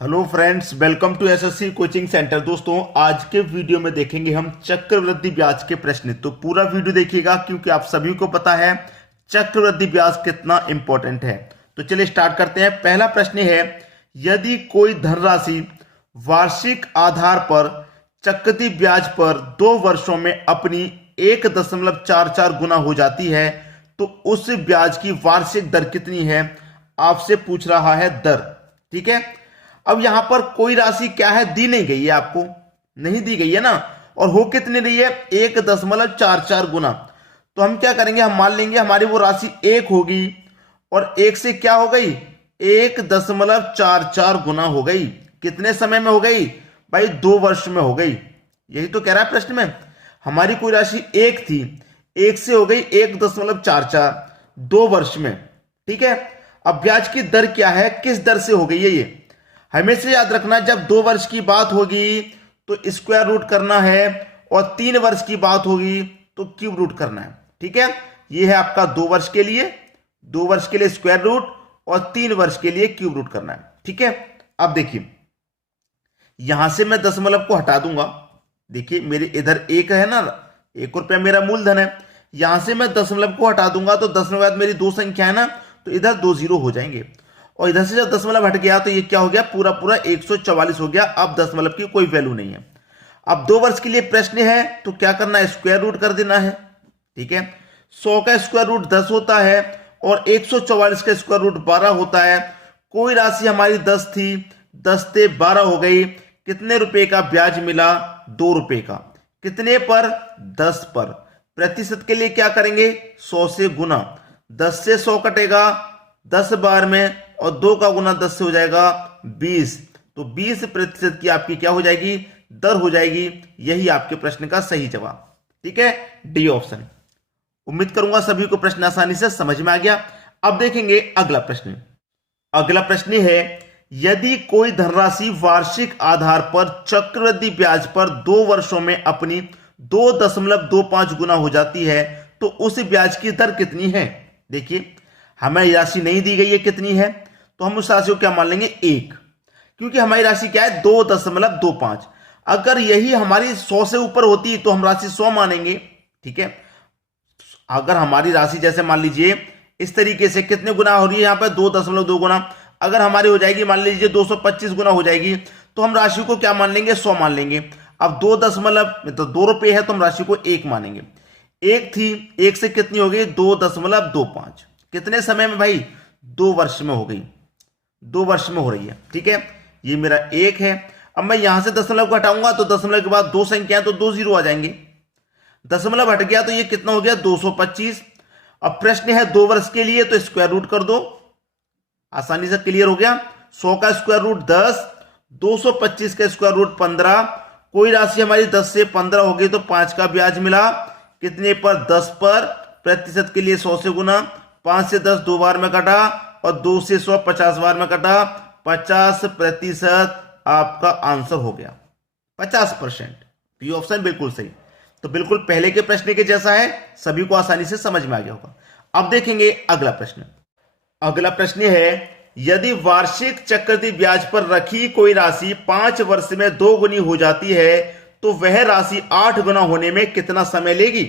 Hello friends, welcome to SSC coaching centre. दोस्तों, आज के वीडियो में देखेंगे हम चक्रवृद्धि ब्याज के प्रश्न। तो पूरा वीडियो देखिएगा क्योंकि आप सभी को पता है चक्रवृद्धि ब्याज कितना इंपॉर्टेंट है। तो चलिए स्टार्ट करते हैं। पहला प्रश्न है, यदि कोई धनराशि वार्षिक आधार पर चक्रवृद्धि ब्याज पर 2 वर्षों में अपनी 1.44 गुना हो जाती है तो उस ब्याज की वार्षिक दर कितनी है? आपसे पूछ रहा है दर। ठीक है, अब यहां पर कोई राशि क्या है, दी नहीं गई है, आपको नहीं दी गई है ना, और हो कितनी रही है 1.44 गुना। तो हम क्या करेंगे, हम मान लेंगे हमारी वो राशि 1 होगी और 1 से क्या हो गई 1.44 गुना हो गई। कितने समय में हो गई भाई? 2 वर्ष में हो गई। यही तो कह रहा है प्रश्न में। हमारी कोई राशि 1 थी, 1 से हो गई 1.44 2 वर्ष में। ठीक है, अब ब्याज की दर क्या है, किस दर से हो गई है ये हमेशा याद रखना। जब 2 वर्ष की बात होगी तो स्क्वायर रूट करना है और 3 वर्ष की बात होगी तो क्यूब रूट करना है। ठीक है, ये है आपका 2 वर्ष के लिए, 2 वर्ष के लिए स्क्वायर रूट और 3 वर्ष के लिए क्यूब रूट करना है। ठीक है, अब देखिए यहां से मैं दशमलव को हटा दूंगा। देखिए मेरे इधर 1 है ना, 1 रुपया मेरा मूलधन है। यहां से मैं दशमलव को हटा दूंगा तो दशमलव बाद मेरी 2 संख्या है ना, तो इधर 2 जीरो हो जाएंगे और इधर से जब दशमलव हट गया तो ये क्या हो गया, पूरा पूरा 144 हो गया। अब दशमलव की कोई वैल्यू नहीं है। अब 2 वर्ष के लिए प्रश्न है तो क्या करना है, स्क्वायर रूट कर देना है। ठीक है, 100 का स्क्वायर रूट 10 होता है और 144 का स्क्वायर रूट 12 होता है। कोई राशि हमारी 10 थी, 10 से 12 हो गई। कितने रुपए का ब्याज मिला? 2 रुपए का। कितने पर? 10 पर। प्रतिशत के लिए क्या करेंगे, 100 से गुना। 10 से 100 कटेगा 10 बार में और 2 का गुना 10 से हो जाएगा 20। तो 20% की आपकी क्या हो जाएगी, दर हो जाएगी। यही आपके प्रश्न का सही जवाब। ठीक है, डी ऑप्शन। उम्मीद करूंगा सभी को प्रश्न आसानी से समझ में आ गया। अब देखेंगे अगला प्रश्न। अगला प्रश्न है, यदि कोई धनराशि वार्षिक आधार पर चक्रवृद्धि ब्याज पर 2 वर्षों में अपनी 2.25 गुना हो जाती है तो उस ब्याज की दर कितनी है? देखिए हमें राशि नहीं दी गई है कितनी है, तो हम उस राशि को क्या मान लेंगे 1, क्योंकि हमारी राशि क्या है 2.25। अगर यही हमारी 100 से ऊपर होती तो हम राशि 100 मानेंगे। ठीक है, अगर हमारी राशि जैसे मान लीजिए इस तरीके से कितने गुना हो रही है यहाँ पर 2.2 गुना, अगर हमारी हो जाएगी मान लीजिए 225 गुना हो जाएगी तो हम राशि को क्या मान लेंगे, 100 मान लेंगे। अब 2 रुपए है तो हम राशि को 1 मानेंगे। 1 थी, 1 से कितनी हो गई 2.25। कितने समय में भाई? 2 वर्ष में हो गई, 2 वर्ष में हो रही है। ठीक है, ये मेरा 1 है। अब मैं यहां से दशमलव को हटाऊंगा तो दशमलव के बाद 2 संख्या तो 2 जीरो आ जाएंगे। दशमलव हट गया तो ये कितना हो गया 225। अब प्रश्न है 2 वर्ष के लिए तो स्क्वायर रूट कर दो, आसानी से क्लियर हो गया। 100 का स्क्वायर रूट 10, 225 का स्क्वायर रूट 15। कोई राशि हमारी 10 से 15 हो गई तो 5 का ब्याज मिला। कितने पर? 10 पर। प्रतिशत के लिए 100 से गुना। 5 से 10 2 बार में कटा और 2 से 100 50 बार में कटा। 50% आपका आंसर हो गया, 50%। बी ऑप्शन बिल्कुल सही। तो बिल्कुल पहले के प्रश्न के जैसा है, सभी को आसानी से समझ में आ गया होगा। अब देखेंगे अगला प्रश्न। अगला प्रश्न है, यदि वार्षिक चक्रवृद्धि ब्याज पर रखी कोई राशि 5 वर्ष में 2 गुनी हो जाती है तो वह राशि 8 गुना होने में कितना समय लेगी?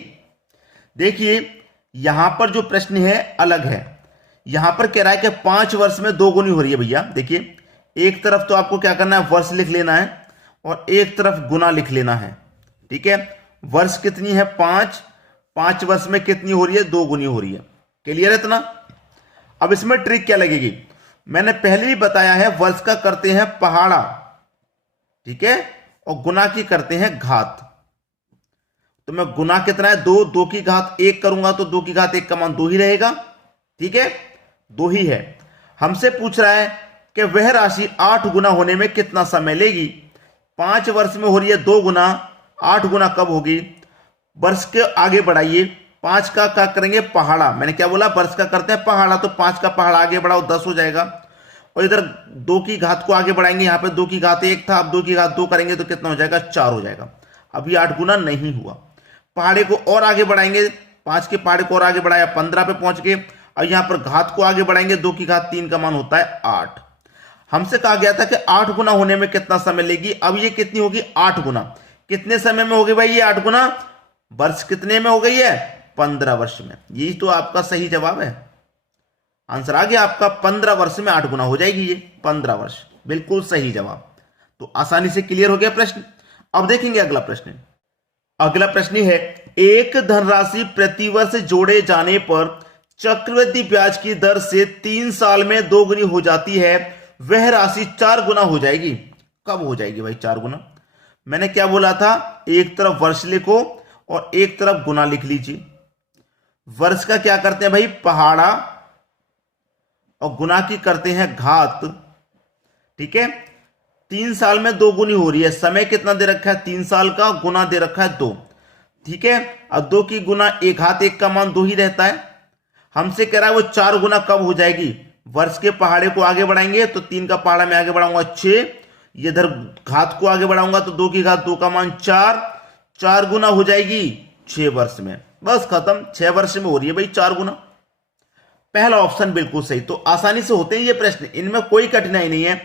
देखिए यहां पर जो प्रश्न है अलग है। यहां पर कह रहा है कि 5 वर्ष में 2 गुनी हो रही है। भैया देखिए, एक तरफ तो आपको क्या करना है, वर्ष लिख लेना है और एक तरफ गुना लिख लेना है। ठीक है, वर्ष कितनी है 5, 5 वर्ष में कितनी हो रही है, 2 गुनी हो रही है। क्लियर है इतना? अब इसमें ट्रिक क्या लगेगी, मैंने पहले भी बताया है, वर्ष का करते हैं पहाड़ा, ठीक है, और गुना की करते हैं घात। तो मैं गुना कितना है 2, 2 की घात 1 करूंगा तो 2 की घात 1 का मान 2 ही रहेगा। ठीक है, 2 ही है। हमसे पूछ रहा है कि वह राशि 8 गुना होने में कितना समय लेगी। 5 वर्ष में हो रही है 2 गुना, 8 गुना कब होगी? वर्ष के आगे बढ़ाइए, 5 का क्या करेंगे पहाड़ा। मैंने क्या बोला, वर्ष का करते हैं पहाड़ा, तो 5 का पहाड़ा आगे बढ़ाओ 10 हो जाएगा। और इधर 2 की घात को आगे बढ़ाएंगे, यहां पे 2 की घात 1 था, अब 2 की घात 2 करेंगे तो कितना हो जाएगा 4 हो जाएगा। अभी 8 गुना नहीं हुआ। पहाड़े को और आगे बढ़ाएंगे, 5 के पहाड़े को और आगे बढ़ाया 15 पे पहुंच गए। और यहां पर घात को आगे बढ़ाएंगे, 2 की घात 3 का मान होता है 8। हमसे कहा गया था कि 8 गुना होने में कितना समय लेगी। अब ये कितनी होगी, 8 गुना। कितने समय में होगी भाई ये 8 गुना, वर्ष कितने में हो गई है, 15 वर्ष में। यही तो आपका सही जवाब है, आंसर आ गया आपका, 15 वर्ष में 8 गुना हो जाएगी ये, 15 वर्ष, बिल्कुल सही जवाब। तो आसानी से क्लियर हो गया प्रश्न। अब देखेंगे अगला प्रश्न। अगला प्रश्न है, एक धनराशि प्रतिवर्ष जोड़े जाने पर चक्रवृद्धि ब्याज की दर से 3 साल में 2 गुनी हो जाती है, वह राशि 4 गुना हो जाएगी। कब हो जाएगी भाई 4 गुना? मैंने क्या बोला था, एक तरफ वर्ष लिखो और एक तरफ गुना लिख लीजिए। वर्ष का क्या करते हैं भाई, पहाड़ा, और गुना की करते हैं घात। ठीक है, 3 साल में 2 गुनी हो रही है। समय कितना दे रखा है, 3 साल का, गुना दे रखा है 2। ठीक है, अब 2 की गुना 1 घात 1 का मान 2 ही रहता है। हमसे कह रहा है वो 4 गुना कब हो जाएगी। वर्ष के पहाड़े को आगे बढ़ाएंगे तो 3 का पहाड़ा में आगे बढ़ाऊंगा 6, ये इधर घात को आगे बढ़ाऊंगा तो 2 की घात 2 का मान 4, 4 गुना हो जाएगी 6 वर्ष में। बस खत्म, 6 वर्ष में हो रही है भाई 4 गुना। पहला ऑप्शन बिल्कुल सही। तो आसानी से होते हैं ये प्रश्न, इनमें कोई कठिनाई नहीं है।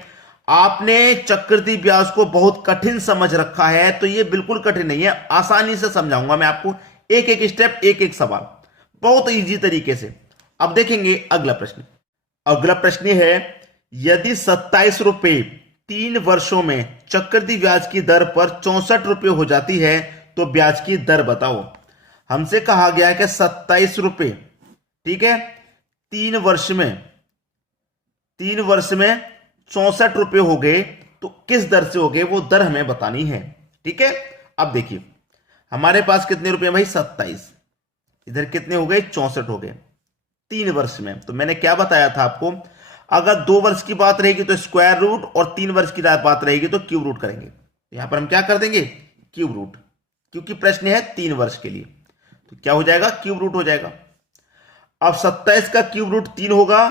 आपने चक्रवृद्धि ब्याज को बहुत कठिन समझ रखा है तो ये बिल्कुल कठिन नहीं है, आसानी से समझाऊंगा मैं आपको, एक एक स्टेप, एक एक सवाल, बहुत इजी तरीके से। अब देखेंगे अगला प्रश्न। अगला प्रश्न है, यदि 27 रुपए 3 वर्षों में चक्रवृद्धि ब्याज की दर पर 64 रुपए हो जाती है तो ब्याज की दर बताओ। हमसे कहा गया है कि 27 रुपए, ठीक है, 3 वर्ष में 64 रुपए हो गए तो किस दर से हो गए, वो दर हमें बतानी है। ठीक है, अब देखिए हमारे पास कितने रुपए भाई, 27, इधर कितने हो गए, 64 हो गए 3 वर्ष में। तो मैंने क्या बताया था आपको, अगर 2 वर्ष की बात रहेगी तो स्क्वायर रूट, और 3 वर्ष की बात रहेगी तो क्यूब रूट करेंगे। यहां पर हम क्या कर देंगे, क्यूब रूट, क्योंकि प्रश्न है 3 वर्ष के लिए, तो क्या हो जाएगा, क्यूब रूट हो जाएगा। अब 27 का क्यूब रूट 3 होगा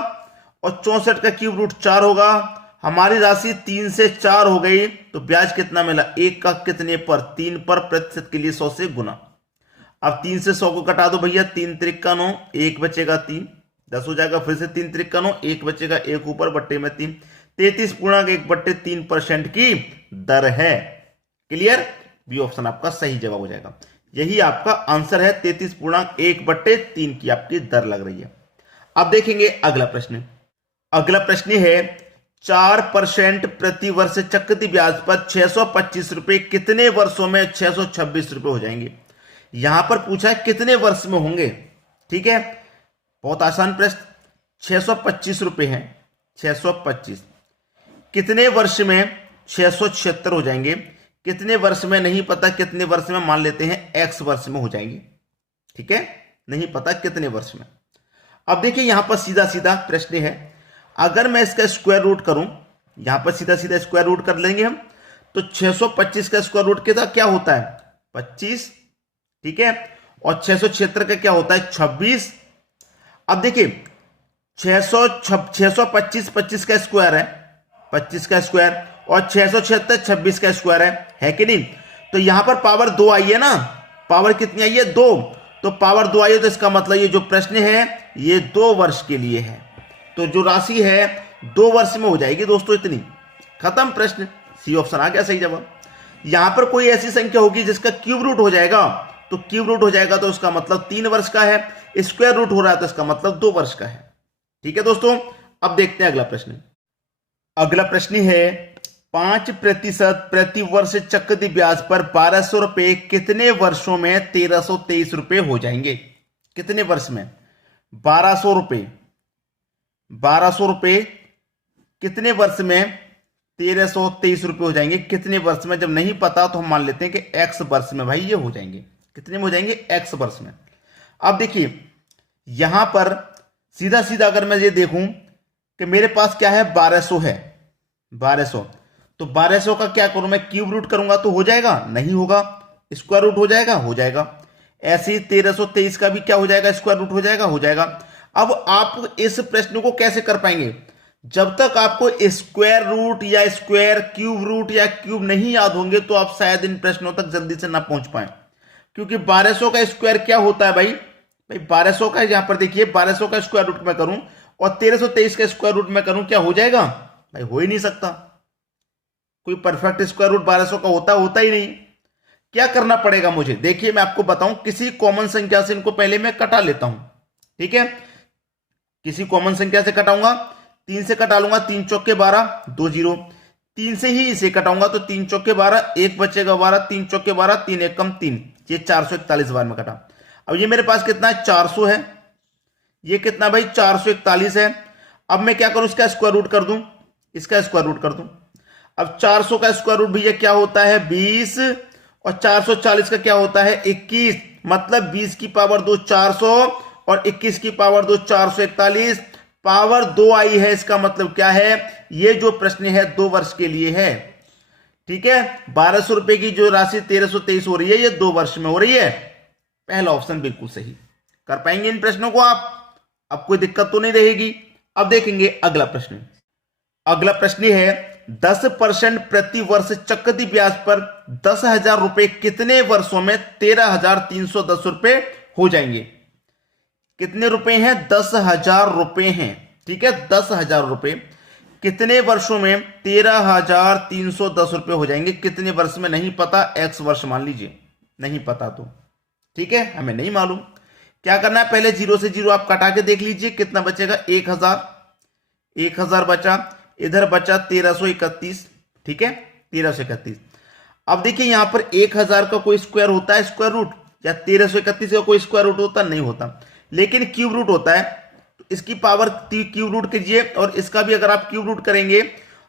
और 64 का क्यूब रूट 4 होगा। हमारी राशि 3 से 4 हो गई तो ब्याज कितना मिला, 1 का कितने पर, 3 पर, प्रतिशत के लिए 100 से गुना। अब 3 से 100 को कटा दो भैया, 3 त्रिका 9, 1 बचेगा 3, 10 हो जाएगा, फिर से 3 त्रिका 9, 1 बचेगा, 1 ऊपर बट्टे में 3, 33.1/3% की दर है। क्लियर, बी ऑप्शन आपका सही जवाब हो जाएगा। यही आपका आंसर है, 33.1/3 की आपकी दर लग रही है। अब देखेंगे अगला प्रश्न। अगला प्रश्न है, 4% प्रति वर्ष चक्रवृद्धि ब्याज पर 625 रुपए कितने वर्षों में 626 रुपए हो जाएंगे। यहां पर पूछा है कितने वर्ष में होंगे। ठीक है, बहुत आसान प्रश्न, 625 रुपए हैं, 625 कितने वर्ष में 676 हो जाएंगे। कितने वर्ष में नहीं पता, कितने वर्ष में मान लेते हैं x वर्ष में हो जाएंगे। ठीक है, नहीं पता कितने वर्ष में। अब देखिए यहां पर सीधा सीधा प्रश्न है, अगर मैं इसका स्क्वायर रूट करूं, यहां पर सीधा सीधा स्क्वायर रूट कर लेंगे हम, तो 625 का स्क्वायर रूट कितना क्या होता है, 25। ठीक है, और 676 का क्या होता है, 26। अब देखिए 625 25 का स्क्वायर है, 25 का स्क्वायर, और 676 26 का स्क्वायर है कि नहीं। तो यहां पर पावर 2 आई है ना, पावर कितनी आई है, 2। तो पावर 2 आई है तो इसका मतलब ये जो प्रश्न है ये 2 वर्ष के लिए है। तो जो राशि है 2 वर्ष में हो जाएगी दोस्तों, इतनी, खत्म प्रश्न। सी ऑप्शन आ गया सही जवाब। यहां पर कोई ऐसी संख्या होगी जिसका क्यूब रूट हो जाएगा, तो क्यूब रूट हो जाएगा तो उसका मतलब 3 वर्ष का है, स्क्वायर रूट हो रहा है तो इसका मतलब 2 वर्ष का है। ठीक है दोस्तों, अब देखते हैं अगला प्रश्न। अगला प्रश्न है, 5% प्रति वर्ष चक्रवृद्धि ब्याज पर 1200 रुपए कितने वर्षों में 1323 रुपए हो जाएंगे। कितने वर्ष में 1200 रुपए, 1200 रुपए कितने वर्ष में 1323 रुपए हो जाएंगे, कितने वर्ष में। जब नहीं पता तो हम मान लेते हैं कि x वर्ष में भाई ये हो जाएंगे। कितने में हो जाएंगे, x वर्ष में। अब देखिए यहां पर सीधा सीधा अगर मैं ये देखूं कि मेरे पास क्या है, 1200 है, 1200, तो 1200 का क्या करूं मैं, क्यूब रूट करूंगा तो हो जाएगा, नहीं होगा, स्क्वायर रूट हो जाएगा, हो जाएगा। ऐसे ही 1323 का भी क्या हो जाएगा, स्क्वायर रूट हो जाएगा, हो जाएगा। अब आप इस प्रश्न को कैसे कर पाएंगे, जब तक आपको स्क्वायर रूट या स्क्वायर, क्यूब रूट या क्यूब नहीं याद होंगे तो आप शायद इन प्रश्नों तक जल्दी से ना पहुंच पाए। क्योंकि 1200 का स्क्वायर क्या होता है भाई, 1200 का यहां पर देखिए 1200 का स्क्वायर रूट में करूं और 1323 का स्क्वायर रूट में करूं, क्या हो जाएगा, भाई हो ही नहीं सकता, कोई परफेक्ट स्क्वायर रूट 1200 का होता ही नहीं। क्या करना पड़ेगा मुझे, देखिए मैं आपको बताऊं, किसी कॉमन संख्या से इनको पहले मैं कटा लेता हूं, ठीक है। किसी कॉमन संख्या से कटाऊंगा, 3 से कटा लूंगा, 3 चौके 12, 2 0। 3 से ही इसे कटाऊंगा तो 3 चौके 12, 1 बचेगा 12, 3 चौके 12, 3 1 कम 3, ये 441 बार में कटा। अब ये मेरे पास कितना है, 400 है, ये कितना भाई 441 है। अब मैं क्या करूं, इसका स्क्वायर रूट कर दूं, इसका स्क्वायर रूट कर दूं। अब 400 का स्क्वायर रूट भैया क्या होता है 20, और 440 का क्या होता है 21, मतलब 20 की पावर 2 400 और 21 की पावर 2 441, पावर 2 आई है। इसका मतलब क्या है, ये जो प्रश्न है 2 वर्ष के लिए है, ठीक है। 1200 रुपए की जो राशि 1323 हो रही है, ये 2 वर्ष में हो रही है। पहला ऑप्शन बिल्कुल सही। कर पाएंगे इन प्रश्नों को आप, अब कोई दिक्कत तो नहीं रहेगी। अब देखेंगे अगला प्रश्न। अगला प्रश्न है 10% प्रति वर्ष चक्रवृद्धि ब्याज पर 10,000 रुपए कितने वर्षों में 13,310 रुपए हो जाएंगे। कितने रुपए हैं, 10,000 रुपए हैं, ठीक है। 10,000 रुपए कितने वर्षों में 13,310 रुपए हो जाएंगे। कितने वर्ष में नहीं पता, एक्स वर्ष मान लीजिए, नहीं पता तो ठीक है, हमें नहीं मालूम। क्या करना है, पहले 0 से 0 आप कटा के देख लीजिए कितना बचेगा, 1,000 बचा, इधर बचा 1331, ठीक है 1331। अब देखिए यहां पर 1,000 का कोई स्क्वायर होता है स्क्वायर रूट, या 1331 का कोई स्क्वायर रूट होता नहीं होता, लेकिन क्यूब रूट होता है। तो इसकी पावर क्यूब रूट कीजिए, और इसका भी अगर आप क्यूब रूट करेंगे,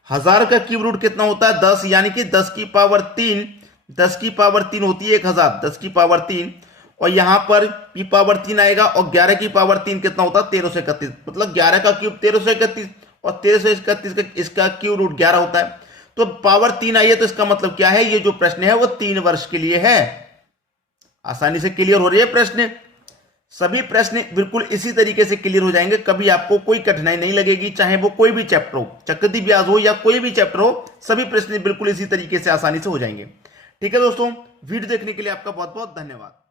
1000 का क्यूब रूट कितना होता है 10, यानी कि 10 की पावर 3, 10 की पावर 3 होती है 1000, 10 की पावर 3, और यहां पर p पावर 3 आएगा, और 11 की पावर 3 कितना होता है 1331, मतलब 11 का क्यूब 1331, और 1331 का इसका क्यूब रूट 11 होता है। तो पावर 3 आई है, तो इसका मतलब क्या है, ये जो प्रश्न है वो 3 वर्ष के लिए है। आसानी से क्लियर हो रही है प्रश्न। सभी प्रश्न बिल्कुल इसी तरीके से क्लियर हो जाएंगे, कभी आपको कोई कठिनाई नहीं लगेगी, चाहे वो कोई भी चैप्टर हो, चक्रवृद्धि ब्याज हो या कोई भी चैप्टर हो, सभी प्रश्न बिल्कुल इसी तरीके से आसानी से हो जाएंगे। ठीक है दोस्तों, वीडियो देखने के लिए आपका बहुत बहुत धन्यवाद।